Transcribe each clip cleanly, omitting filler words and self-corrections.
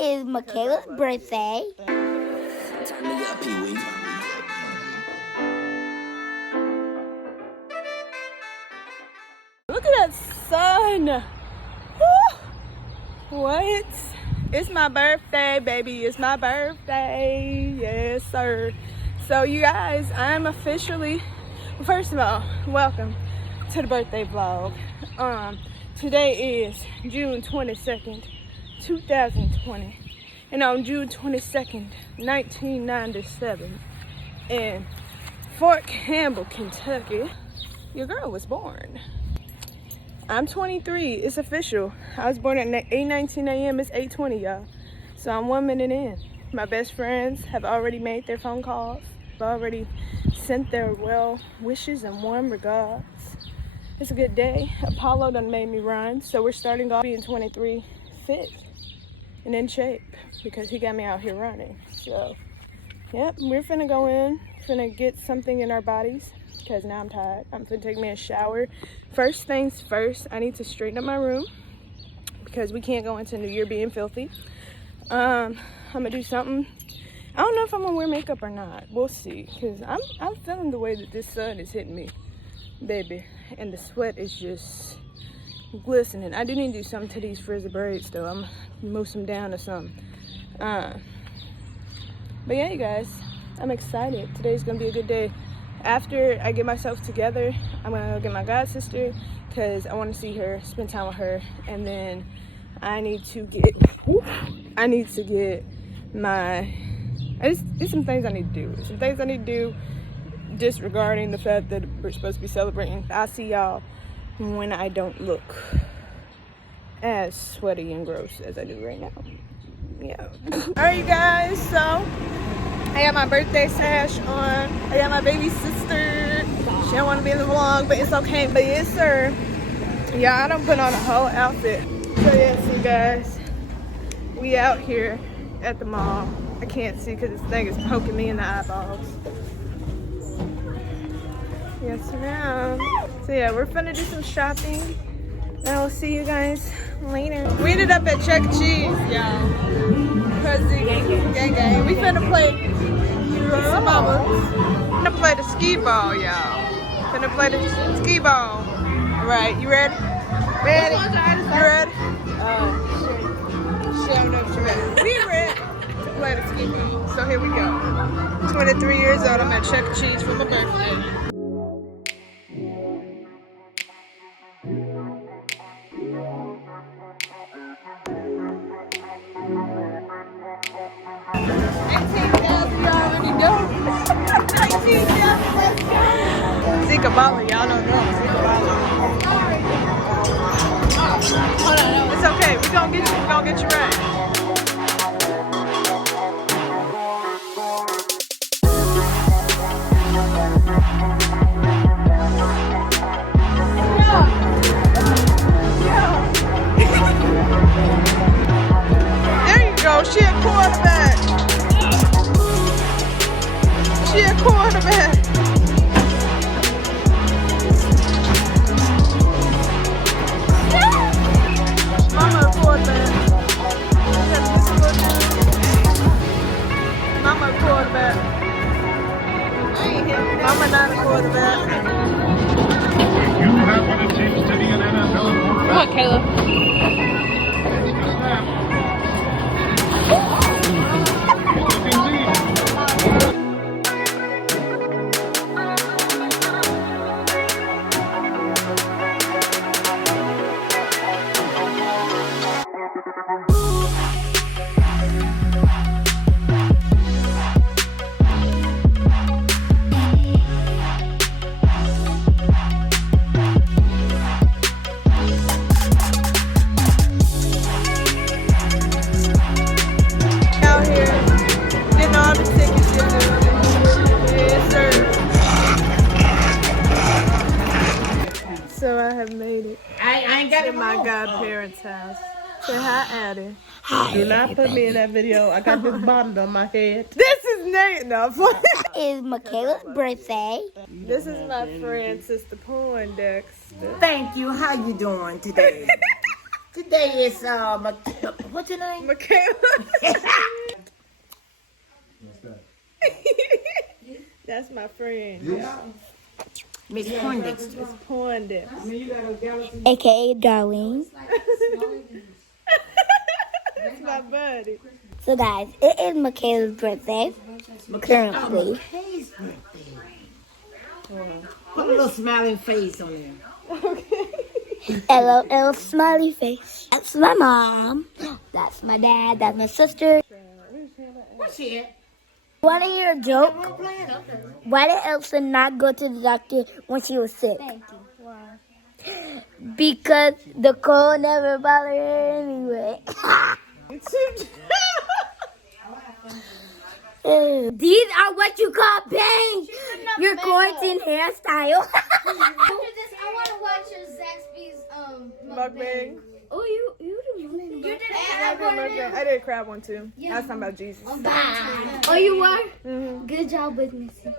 is Michaela's birthday. Turn me up, Pee-wee. Look at that sun. Woo! What? It's my birthday, baby. It's my birthday. Yes, sir. So you guys, I'm officially, first of all, welcome to the birthday vlog. Today is June 22nd, 2020. And on June 22nd, 1997, in Fort Campbell, Kentucky, your girl was born. I'm 23, it's official. I was born at 8:19 a.m., it's 8:20, y'all. So I'm 1 minute in. My best friends have already made their phone calls. They've already sent their well wishes and warm regards. It's a good day. Apollo done made me run, so we're starting off being 23 fit and in shape because he got me out here running. So, yep, we're finna go in, finna get something in our bodies because now I'm tired. I'm finna take me a shower. First things first, I need to straighten up my room because we can't go into New Year being filthy. I'm gonna do something. I don't know if I'm gonna wear makeup or not. We'll see, because I'm feeling the way that this sun is hitting me, baby, and the sweat is just glistening. I do need to do something to these frizzy braids though. I'm gonna move them down or something. But yeah, you guys, I'm excited. Today's gonna be a good day. After I get myself together, I'm gonna go get my god sister because I want to see her, spend time with her, and then I need to get my. There's some things I need to do. Some things I need to do disregarding the fact that we're supposed to be celebrating. I'll see y'all when I don't look as sweaty and gross as I do right now. Yeah. Alright, you guys, so I got my birthday sash on. I got my baby sister. She don't want to be in the vlog, but it's okay. But yes, sir. Yeah, I done put on a whole outfit. So yes, you guys, we out here at the mall. I can't see because this thing is poking me in the eyeballs. Yes, ma'am. So yeah, we're finna do some shopping. And I will see you guys later. We ended up at Chuck E. Cheese, y'all. Gang. We finna play some bubbles. Finna play the skee ball, y'all. Finna play the skee ball. All right, you ready? Ready? You ready? She don't know if she ready. We ready to play the skee ball. So here we go. 23 years old. I'm at Chuck E. Cheese for my birthday. Zika Bala, y'all don't know. Zika Bala. It's okay. We're gonna get you right. There you go. She a quarterback. She a quarterback. Mama a quarterback. Mama a quarterback. Mama not a quarterback. You have what it takes to be an NFL quarterback. Come on, Caleb. So I have made it to my godparents' house. Say hi, Addie. Do not put me in that video. I got this bonnet on my head. This is Nate. No, Is Michaela's birthday. this is my friend, Sister Poindexter. Thank you. How you doing today? Today is what's your name? Michaela. That's my friend. Miss Poindexter. It's Poindexter. aka Darlene. That's my buddy. So guys, it is Michaela's birthday currently. Hayes' birthday. Put a little smiling face on there. LOL smiley face. That's my mom. That's my dad. That's my sister. What's it? Want to hear a joke? Why did Elsa not go to the doctor when she was sick? Thank you. Because the cold never bothered her anyway. These are what you call bangs. Your quarantine hairstyle. After this, I want to watch your Zaxby's Mukbang. Oh, you did one. You did a I did a crab one too. I was talking about Jesus. Oh, you were? Mm-hmm. Good job with Missy.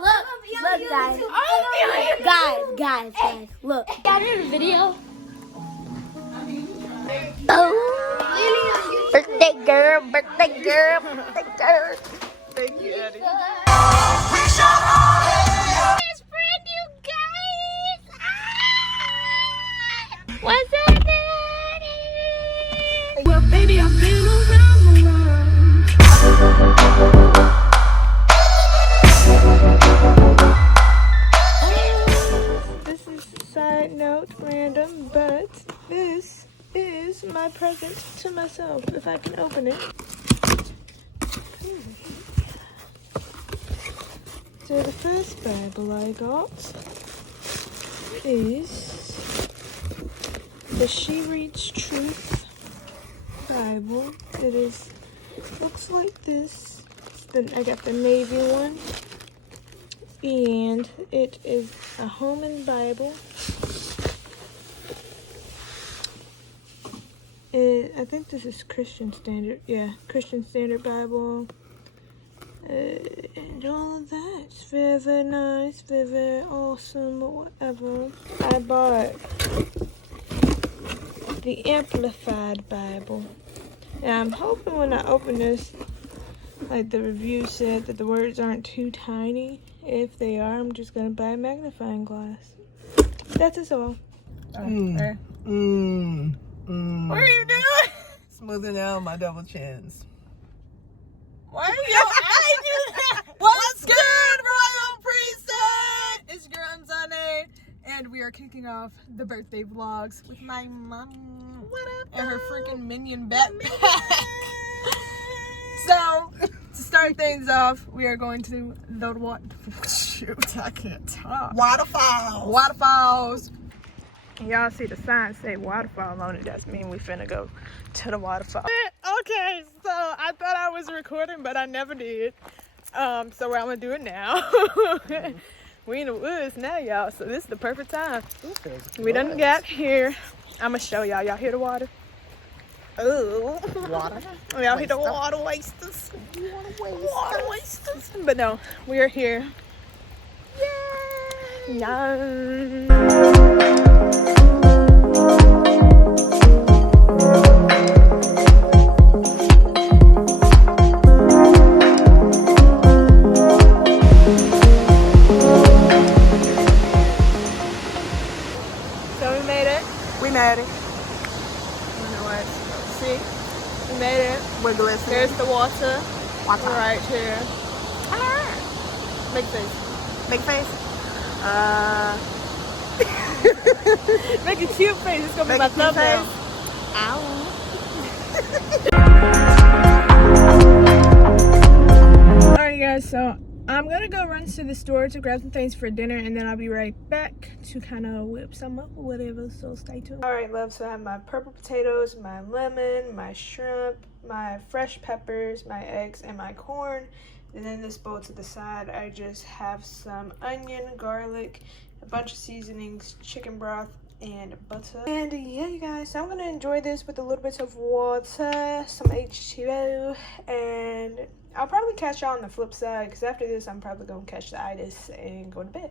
Look, guys. Guys, look. Got her a video. Oh, birthday girl. Thank you, Eddie. Best friend, you guys. What's happening? Well, baby, I've been around the world. This is side note random, but this is my present to myself, if I can open it. So the first Bible I got is the She Reads Truth Bible. It looks like this. I got the navy one. And it is a Holman Bible. I think this is Christian Standard. Yeah, Christian Standard Bible. And all of that. It's very, very nice, very, very awesome, or whatever. I bought the Amplified Bible. And I'm hoping when I open this, like the review said, that the words aren't too tiny. If they are, I'm just gonna buy a magnifying glass. That's all. What are you doing? Smoothing out my double chins. Why are your eyes do that? What's good, Royal Priesthood? It's your girl M.Zhané, and we are kicking off the birthday vlogs with my mom and her freaking minion backpack. So, to start things off, we are going to the shoot, I can't talk. Waterfalls. Y'all see the sign say waterfall on it. That's mean we finna go to the waterfall. Okay, so I thought I was recording, but I never did. So I'm gonna do it now. We in the woods now, y'all, so this is the perfect time. We done got here. I'm gonna show y'all. Y'all hear the water? Oh, water. Y'all hear the water wasters? Water wasters. But no, we are here. Yay! Yay! We made it. You know what? See? We made it. We're glistening. There's the water. Right here. Make face. Make face. Make a cute face. It's gonna be my thumbnail. Alright guys, so I'm gonna go run to the store to grab some things for dinner, and then I'll be right back to kind of whip some up or whatever, so stay tuned. Alright love, so I have my purple potatoes, my lemon, my shrimp, my fresh peppers, my eggs, and my corn. And in this bowl to the side, I just have some onion, garlic, a bunch of seasonings, chicken broth, and butter. And yeah, you guys, so I'm gonna enjoy this with a little bit of water, some H2O, and I'll probably catch y'all on the flip side, because after this, I'm probably gonna catch the itis and go to bed.